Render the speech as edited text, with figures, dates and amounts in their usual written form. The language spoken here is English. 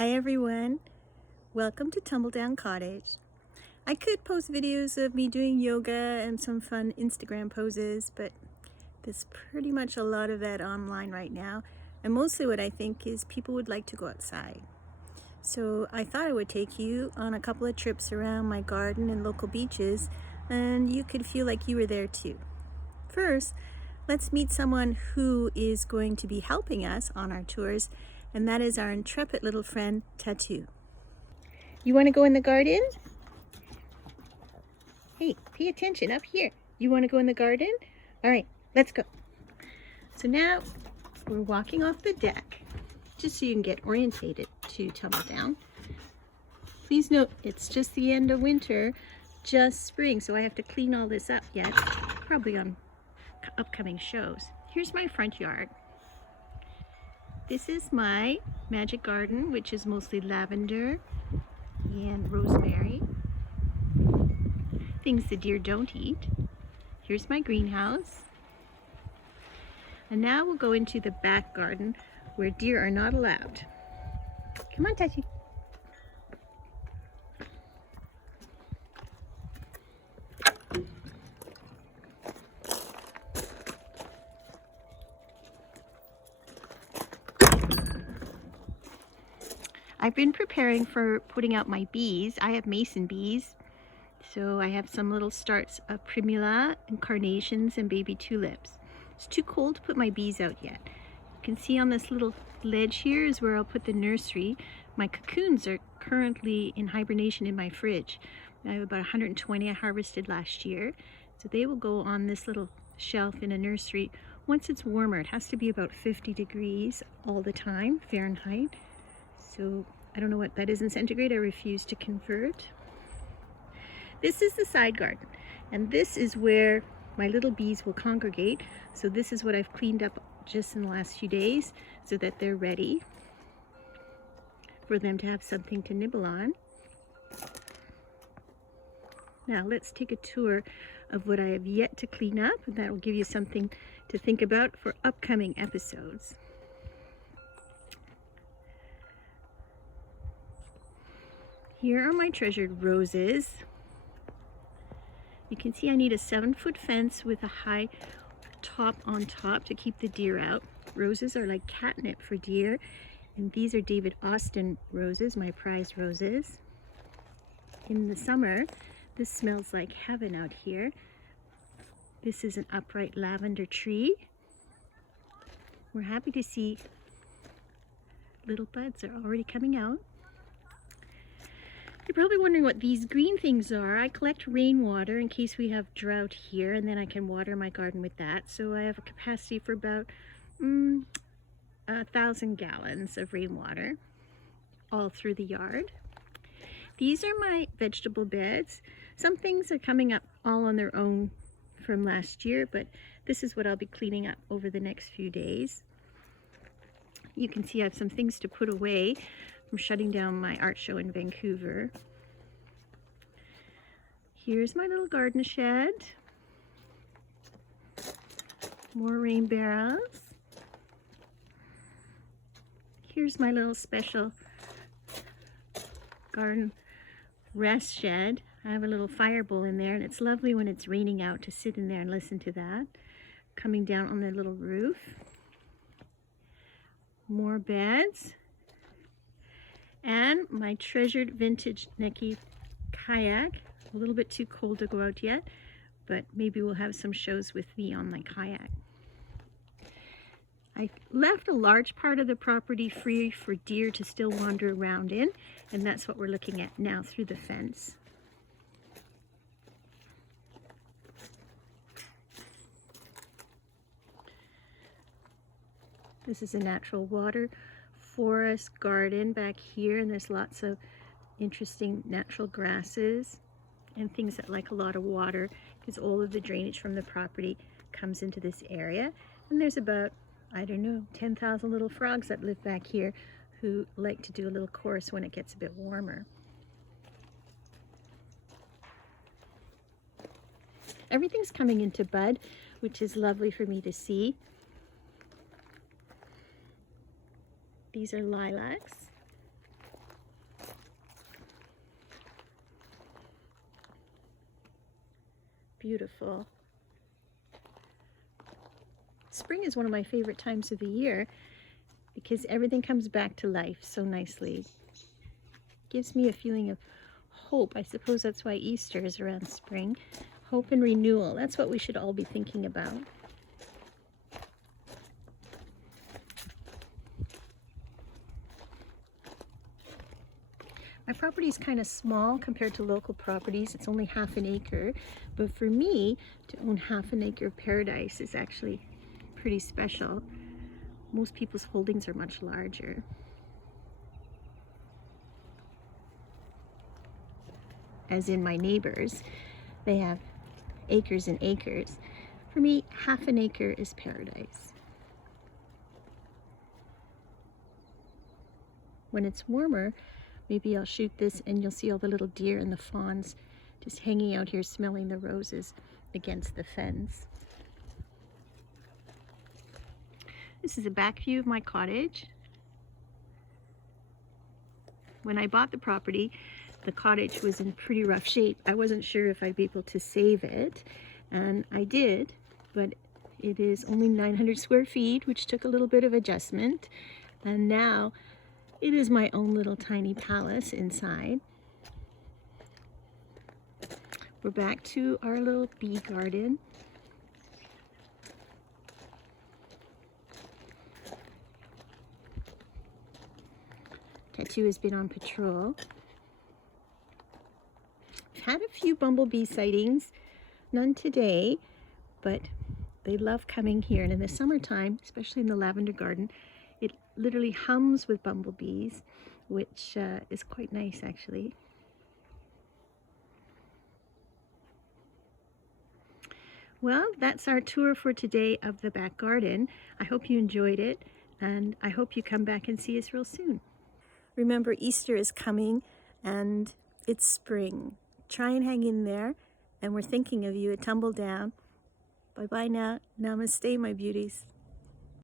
Hi everyone, welcome to Tumbledown Cottage. I could post videos of me doing yoga and some fun Instagram poses, but there's pretty much a lot of that online right now, and mostly what I think is people would like to go outside. So I thought I would take you on a couple of trips around my garden and local beaches, and you could feel like you were there too. First, let's meet someone who is going to be helping us on our tours, and that is our intrepid little friend, Tattoo. You want to go in the garden? Hey, pay attention up here. You want to go in the garden? All right, let's go. So now we're walking off the deck, just so you can get orientated to Tumbledown. Please note, it's just the end of winter, just spring, so I have to clean all this up yet, probably on upcoming shows. Here's my front yard. This is my magic garden, which is mostly lavender and rosemary, things the deer don't eat. Here's my greenhouse. And now we'll go into the back garden where deer are not allowed. Come on, Tachi. I've been preparing for putting out my bees. I have mason bees, so I have some little starts of primula and carnations and baby tulips. It's too cold to put my bees out yet. You can see on this little ledge here is where I'll put the nursery. My cocoons are currently in hibernation in my fridge. I have about 120 I harvested last year, so they will go on this little shelf in a nursery once it's warmer. It has to be about 50 degrees all the time, Fahrenheit. So I don't know what that is in centigrade. I refuse to convert. This is the side garden, and this is where my little bees will congregate. So this is what I've cleaned up just in the last few days so that they're ready for them to have something to nibble on. Now let's take a tour of what I have yet to clean up, and that will give you something to think about for upcoming episodes. Here are my treasured roses. You can see I need a 7-foot fence with a high top on top to keep the deer out. Roses are like catnip for deer, and these are David Austin roses, my prized roses. In the summer, this smells like heaven out here. This is an upright lavender tree. We're happy to see little buds are already coming out. You're probably wondering what these green things are. I collect rainwater in case we have drought here, and then I can water my garden with that. So I have a capacity for about 1,000 gallons of rainwater all through the yard. These are my vegetable beds. Some things are coming up all on their own from last year, but this is what I'll be cleaning up over the next few days. You can see I have some things to put away. I'm shutting down my art show in Vancouver. Here's my little garden shed. More rain barrels. Here's my little special garden rest shed. I have a little fire bowl in there, and it's lovely when it's raining out to sit in there and listen to that. Coming down on the little roof. More beds. And my treasured vintage Neki kayak. A little bit too cold to go out yet, but maybe we'll have some shows with me on my kayak. I left a large part of the property free for deer to still wander around in, and that's what we're looking at now through the fence. This is a natural water forest garden back here, and there's lots of interesting natural grasses and things that like a lot of water, because all of the drainage from the property comes into this area. And there's about, I don't know, 10,000 little frogs that live back here who like to do a little chorus when it gets a bit warmer. Everything's coming into bud, which is lovely for me to see. These are lilacs. beautiful. Spring is one of my favorite times of the year because everything comes back to life so nicely. Gives me a feeling of hope. I suppose that's why Easter is around spring. Hope and renewal. That's what we should all be thinking about. My property is kind of small compared to local properties. It's only half an acre, but for me to own half an acre of paradise is actually pretty special. Most people's holdings are much larger. As in my neighbors, they have acres and acres. For me, half an acre is paradise. When it's warmer, maybe I'll shoot this and you'll see all the little deer and the fawns just hanging out here smelling the roses against the fence. This is a back view of my cottage. When I bought the property, the cottage was in pretty rough shape. I wasn't sure if I'd be able to save it, and I did, but it is only 900 square feet, which took a little bit of adjustment, and now it is my own little tiny palace inside. We're back to our little bee garden. Tattoo has been on patrol. I've had a few bumblebee sightings, none today, but they love coming here. And in the summertime, especially in the lavender garden, it literally hums with bumblebees, which is quite nice actually. Well, that's our tour for today of the back garden. I hope you enjoyed it, and I hope you come back and see us real soon. Remember, Easter is coming and it's spring. Try and hang in there, and we're thinking of you at Tumbledown. Bye-bye now. Namaste, my beauties.